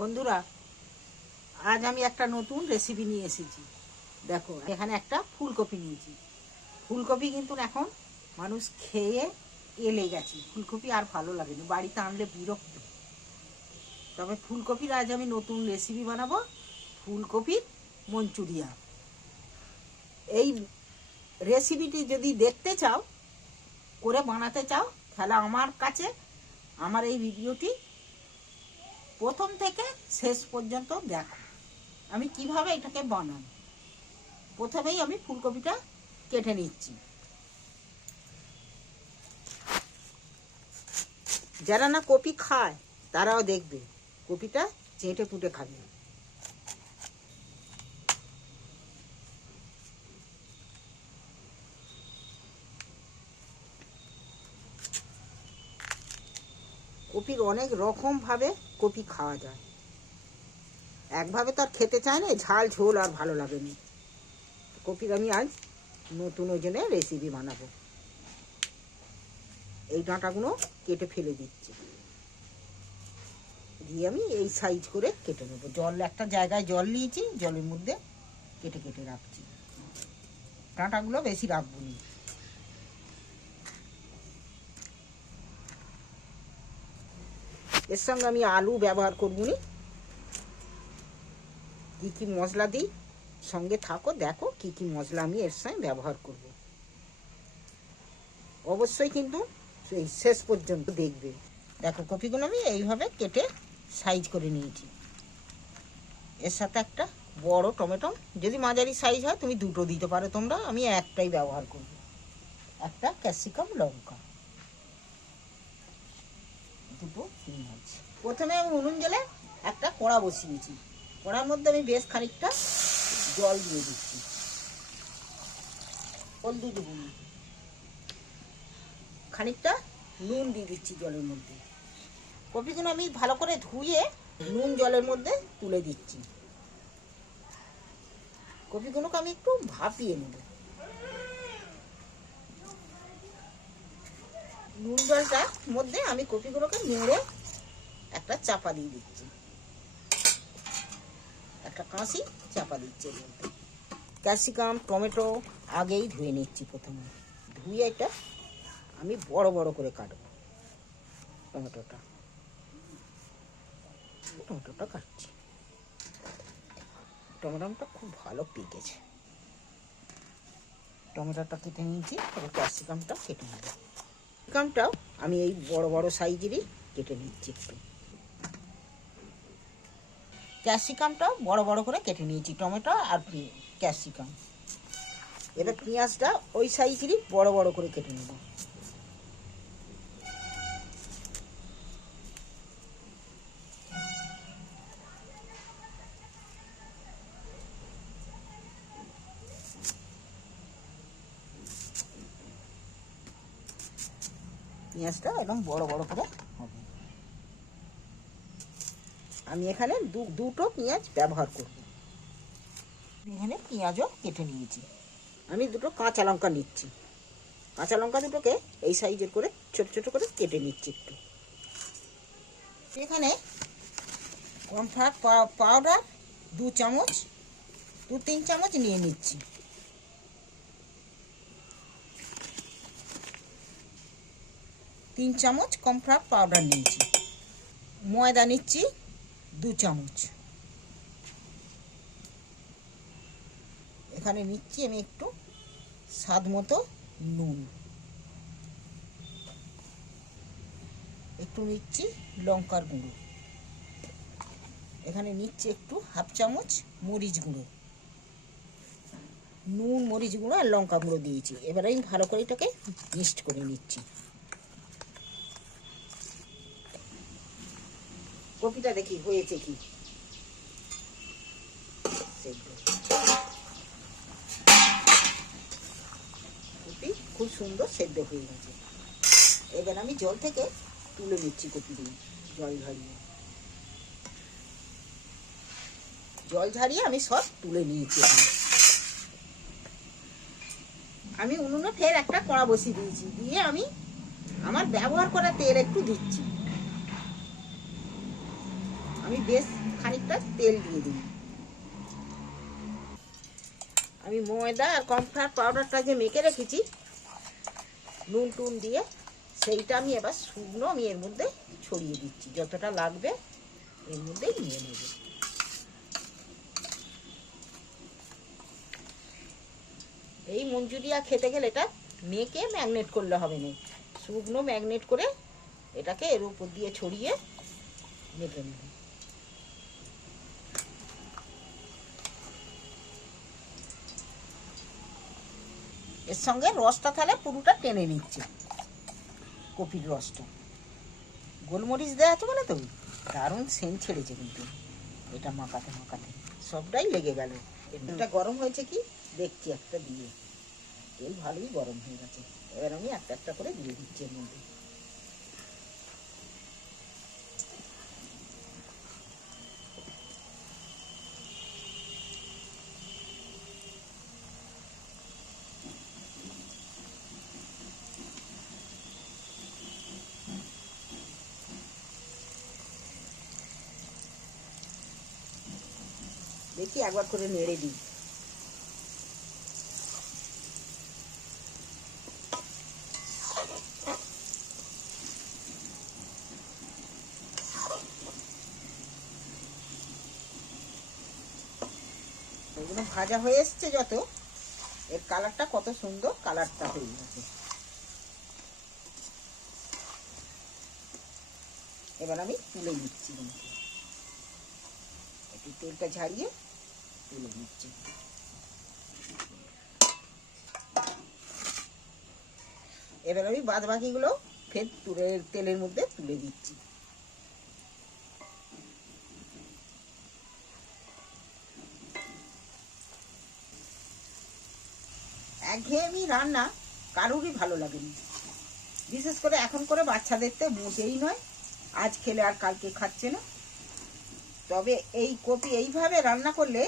বন্ধুরা, আজ আমি একটা নতুন রেসিপি নিয়ে এসেছি। দেখো, এখানে একটা ফুলকপি নিয়েছি। ফুলকপি কিন্তু এখন মানুষ খেয়ে এলে গেছে। ফুলকপি আর ভালো লাগে না, বাড়িতে আনলে বিরক্ত। তবে ফুলকপির আজ আমি নতুন রেসিপি বানাবো, ফুলকপির মঞ্চুরিয়া এই রেসিপিটি যদি দেখতে চাও, করে বানাতে চাও, তাহলে আমার কাছে, আমার এই ভিডিওটি প্রথম থেকে শেষ পর্যন্ত দেখো। আমি কীভাবে এটাকে বানাই? প্রথমেই আমি ফুলকপিটা কেটে নিচ্ছি। যারা না কপি খায়, তারাও দেখবে কপিটা চেটে পুটে খাবে। কপির অনেক রকমভাবে কপি খাওয়া যায়। একভাবে তো আর খেতে চায় না ঝাল ঝোল আর ভালো লাগে না কপির আমি আজ নতুন ওজনে রেসিপি বানাবো। এই ডাঁটাগুলো কেটে ফেলে দিচ্ছি। দিয়ে আমি এই সাইজ করে কেটে নেব। জল, একটা জায়গায় জল নিয়েছি, জলের মধ্যে কেটে কেটে রাখছি। ডাঁটাগুলো বেশি রাখব না। এর সঙ্গে আমি আলু ব্যবহার করব নি। কী কী মশলা দিই? সঙ্গে থাকো, দেখো কি কি মশলা আমি এর সঙ্গে ব্যবহার করব। অবশ্যই কিন্তু এই শেষ পর্যন্ত দেখবে। দেখো কপিগুলো আমি এইভাবে কেটে সাইজ করে নিয়েছি। এর সাথে একটা বড় টমেটো, যদি মাঝারি সাইজ হয় তুমি দুটো দিতে পারো তোমরা, আমি একটাই ব্যবহার করব। একটা ক্যাপসিকাম লঙ্কা। দুটো পেঁয়াজ প্রথমে আমি উনুন জলে একটা কড়া বসিয়েছি কড়ার মধ্যে আমি বেশ খানিকটা জল দিয়ে দিচ্ছি। হলদি দেবো খানিকটা নুন দিয়ে দিচ্ছি জলের মধ্যে। কপিগুলো আমি ভালো করে ধুয়ে নুন জলের মধ্যে তুলে দিচ্ছি। কপিগুলোকে আমি একটু ভাপিয়ে নেব। নুন জলটার মধ্যে আমি কপিগুলোকে নেড়ে একটা চাপা দিয়ে দিচ্ছি। একটা কাঁচি চাপা দিচ্ছি এর মধ্যে। ক্যাপসিকাম, টমেটো আগেই ধুয়ে নিচ্ছি প্রথমে। ধুয়ে এটা আমি বড় বড় করে কাটবো। টমেটোটা। টমেটোটা কাটছি। টমেটোটা খুব ভালো পেকেছে। টমেটোটা কেটে নিয়েছি, এবার ক্যাপসিকামটা কেটে নেব। ক্যাপসিকামটাও আমি এই বড় বড় সাইজেরই কেটে নিচ্ছি একটু। ক্যাপসিকামটাও বড় বড় করে কেটে নিয়েছি, টমেটো আর ক্যাপসিকাম এবার পেঁয়াজটা ওই সাইজেরই বড় বড় করে কেটে নেব। পেঁয়াজটা একদম বড় বড় করে হবে। আমি এখানে দুটো পেঁয়াজ ব্যবহার করব। এখানে পেঁয়াজও কেটে নিয়েছি। আমি দুটো কাঁচা লঙ্কা নিচ্ছি। কাঁচা লঙ্কা দুটোকে এই সাইজের করে ছোট ছোট করে কেটে নিচ্ছি একটু। এখানে কমফার্ট পাউডার দু চামচ, দু তিন চামচ নিয়ে নিচ্ছি। তিন চামচ কমফার্ট পাউডার নিয়েছি। ময়দা নিচ্ছি দু চামচ। এখানে নিচ্ছি আমি একটু স্বাদ মতো নুন। একটু নিচ্ছি লঙ্কার গুঁড়ো। এখানে নিচ্ছি একটু হাফ চামচ মরিচ গুঁড়ো। নুন, মরিচ গুঁড়ো আর লঙ্কা গুঁড়ো দিয়েছি। এবার আমি ভালো করে এটাকে মিক্সড করে নিচ্ছি। কপিটা দেখি, হয়েছে কি। কপি খুব সুন্দর সেদ্ধ হয়ে গেছে। এবার আমি জল থেকে তুলে নিচ্ছি কপিগুলো জল ঝরিয়ে জল ঝারিয়ে আমি সব তুলে নিয়েছি আমি উনুনে ফের একটা কড়া বসিয়ে দিয়েছি, দিয়ে আমি আমার ব্যবহার করা তেল একটু দিচ্ছি। আমি বেশ খানিকটা তেল দিয়ে দিই আমি ময়দা আর কমফার পাউডারটা যে মেখে রেখেছি, নুন টুন দিয়ে, সেইটা আমি এবার শুকনো আমি এর মধ্যে ছড়িয়ে দিচ্ছি। যতটা লাগবে এর মধ্যেই নিয়ে নেব। এই মঞ্চুরিয়া খেতে গেলে এটা মেখে ম্যাগনেট করলে হবে না। শুকনো ম্যাগনেট করে এটাকে এর উপর দিয়ে ছড়িয়ে মেখে নেব। এর সঙ্গে রসটা তাহলে পুরোটা টেনে নিচ্ছে। কপির রসটা। গোলমরিচ দেওয়া আছে বলে তো? দারুণ সেন ছেড়েছে কিন্তু। এটা মাকাতে মাকাতে সবটাই লেগে গেল। এটা গরম হয়েছে কি? দেখছি একটা দিয়ে। তেল ভালোই গরম হয়ে গেছে। এবার আমি একটা একটা করে দিয়ে দিচ্ছি এর মধ্যে। দেখি একবার করে নেড়ে দিই। এগুলো ভাজা হয়ে এসছে যত। এর কালারটা কত সুন্দর কালারটা হয়ে গেছে। এবার আমি তুলে কিন্তু একটু তেলটা ঝাড়িয়ে তুলে নিচ্ছি। এবার আমি বাদ বাকিগুলো ফের তুলে তেলের মধ্যে তুলে দিচ্ছি। একঘেয়েমি রান্না কারোরই ভালো লাগেনি। বিশেষ করে এখন করে বাচ্চাদের তো মোটেই নয়, আজ খেলে আর কালকে খাচ্ছে না। তবে এই কপি এইভাবে রান্না করলে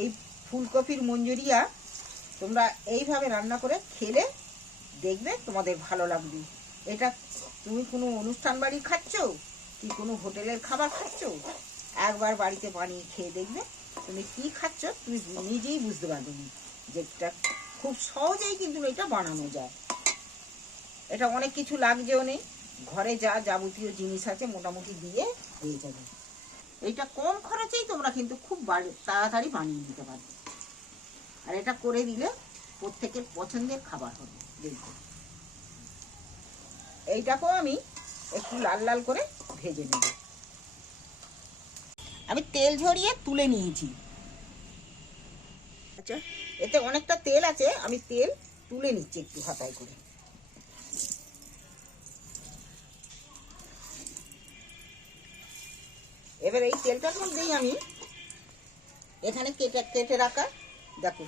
এই ফুলকপির মঞ্জুরিয়া তোমরা এইভাবে রান্না করে খেলে দেখবে তোমাদের ভালো লাগবে। এটা তুমি কোনো অনুষ্ঠান বাড়ি খাচ্ছ কি কোনো হোটেলের খাবার খাচ্ছ? একবার বাড়িতে বানিয়ে খেয়ে দেখবে তুমি কি খাচ্ছ? তুমি নিজেই বুঝতে পারবে না যে এটা খুব সহজেই কিন্তু এটা বানানো যায়। এটা অনেক কিছু লাগছেও নেই। ঘরে যা যাবতীয় জিনিস আছে মোটামুটি দিয়ে হয়ে যাবে। এইটা কম খরচেই তোমরা কিন্তু খুব তাড়াতাড়ি বানিয়ে দিতে পারবে। আর এটা করে দিলে প্রত্যেকের পছন্দের খাবার হবে, দেখবে। এইটাকেও আমি একটু লাল লাল করে ভেজে নেব। আমি তেল ঝরিয়ে তুলে নিয়েছি। আচ্ছা এতে অনেকটা তেল আছে, আমি তেল তুলে নিচ্ছি একটু হাতায় করে। এবার এই তেলটার মধ্যেই আমি এখানে কেটে কেটে রাখা, দেখো,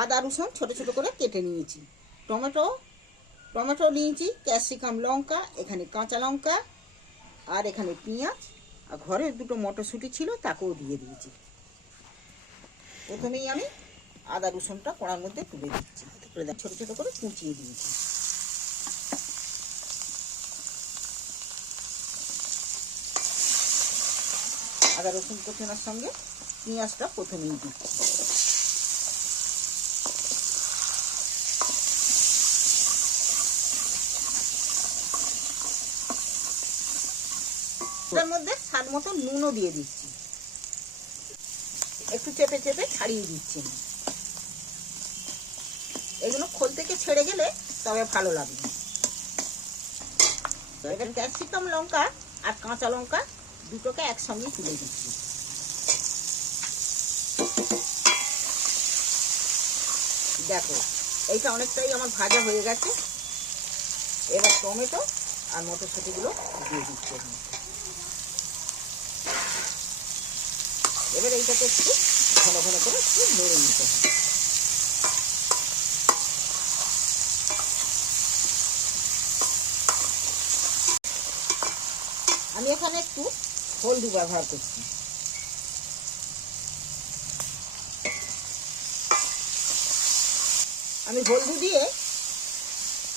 আদা, রসুন ছোট ছোট করে কেটে নিয়েছি। টমেটো টমেটো নিয়েছি, ক্যাপসিকাম লঙ্কা, এখানে কাঁচা লঙ্কা, আর এখানে পেঁয়াজ, আর ঘরে দুটো মটরশুঁটি ছিল তাকেও দিয়ে দিয়েছি। প্রথমেই আমি আদা, রসুনটা কড়ার মধ্যে তুলে দিচ্ছি। ছোটো ছোটো করে কুচিয়ে দিয়েছি। আদা রসুন কোচানোর সঙ্গে পেঁয়াজটা প্রথমেই দিচ্ছি তার মধ্যে স্বাদ মতো নুনও দিয়ে দিচ্ছি। একটু চেপে চেপে ছাড়িয়ে দিচ্ছি। এগুলো খোল থেকে ছেড়ে গেলে তবে ভালো লাগবে। এবার ক্যাপসিকাম লঙ্কা আর কাঁচা লঙ্কা দুটোকে একসঙ্গে তুলে দিচ্ছি। দেখো, এইটা অনেকটাই আমার ভাজা হয়ে গেছে। এবার টমেটো আর মটরশুঁটিগুলো দিয়ে দিচ্ছি এবার এইটাকে একটু ঘন ঘন করে একটু নেড়ে নিতে হবে। আমি এখানে একটু হলদি ব্যবহার করছি। আমি হলদি দিয়ে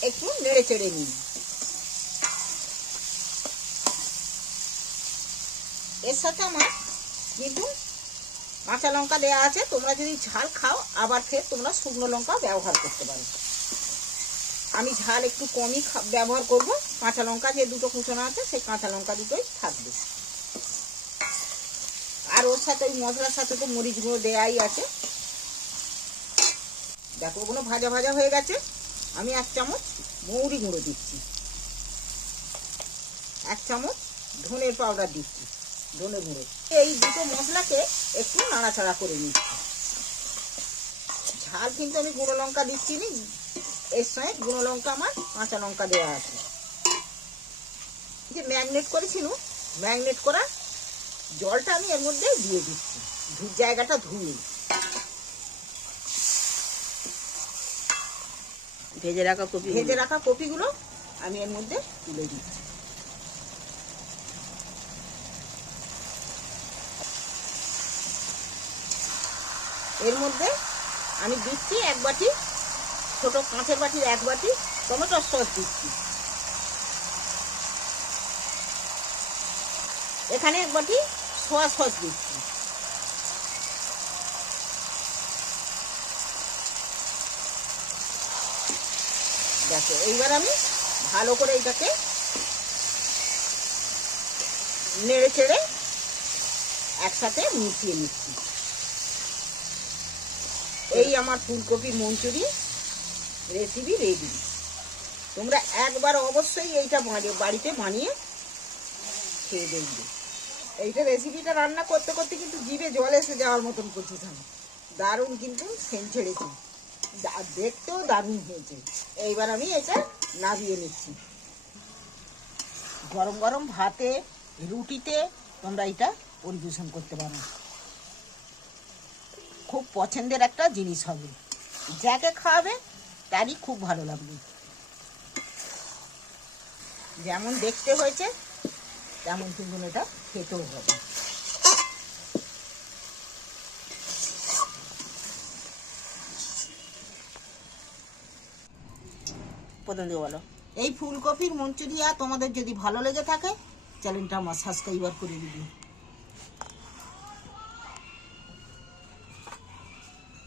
একটু নেড়ে চেড়ে নিই। এর সাথে আমার কিন্তু কাঁচা লঙ্কা দেওয়া আছে। তোমরা যদি ঝাল খাও, আবার ফের তোমরা শুকনো লঙ্কা ব্যবহার করতে পারো। আমি ঝাল একটু কমই ব্যবহার করব। কাঁচা লঙ্কা যে দুটো কুচনো আছে, সেই কাঁচা লঙ্কা দুটোই থাকবে। আর ওর সাথে ওই মশলার সাথে তো মরিচ গুঁড়ো দেওয়াই আছে। দেখো, ওগুলো ভাজা ভাজা হয়ে গেছে। আমি এক চামচ মৌরি গুঁড়ো দিচ্ছি। এক চামচ ধনের পাউডার দিচ্ছি, ধনে গুঁড়ো। এই দুটো মশলাকে একটু নাড়াচাড়া করে নিচ্ছি। ঝাল কিন্তু আমি গুঁড়ো লঙ্কা দিচ্ছি নি, এর সঙ্গে গুঁড়ো লঙ্কা আমার কাঁচা লঙ্কা দেওয়া আছে। যে ম্যাগনেট করেছিল ম্যাগনেট করা জলটা আমি এর মধ্যে দিয়ে দিচ্ছি। ধু- জায়গাটা ধুয়ে। ভেজে রাখা কপি ভেজে রাখা কপিগুলো আমি এর মধ্যে তুলে দিচ্ছি। এর মধ্যে আমি দিচ্ছি এক বাটি ছোট কাঁচের বাটির এক বাটি টমেটো সস দিচ্ছি। এখানে এক বাটি সোয়া সস দিচ্ছি দেখো এইবার আমি ভালো করে এটাকে নেড়ে চেড়ে একসাথে মিশিয়ে নিচ্ছি। এই আমার ফুলকপি মঞ্চুরি রেসিপি রেডি তোমরা একবার অবশ্যই এইটা বাড়ি- বাড়িতে বানিয়ে খেয়ে দেখবে। এইটা রেসিপিটা রান্না করতে করতে কিন্তু জিভে জল এসে যাওয়ার মতন করছিস আমি দারুণ কিন্তু সেন ছেড়েছি। দেখতেও দারুণ হয়েছে। এইবার আমি এটা নাবিয়ে নিচ্ছি। গরম গরম ভাতে, রুটিতে তোমরা এটা পরিবেশন করতে পারো। খুব পছন্দের একটা জিনিস হবে। যাকে খাওয়াবে তারই খুব ভালো লাগবে। যেমন দেখতে হয়েছে তেমন কিন্তু এটা খেতেও হবে। প্রথম দিয়ে বলো। এই ফুলকপির মঞ্চুরিয়া তোমাদের যদি ভালো লেগে থাকে চ্যানেলটা আমার সাবস্ক্রাইবার করে দিবি।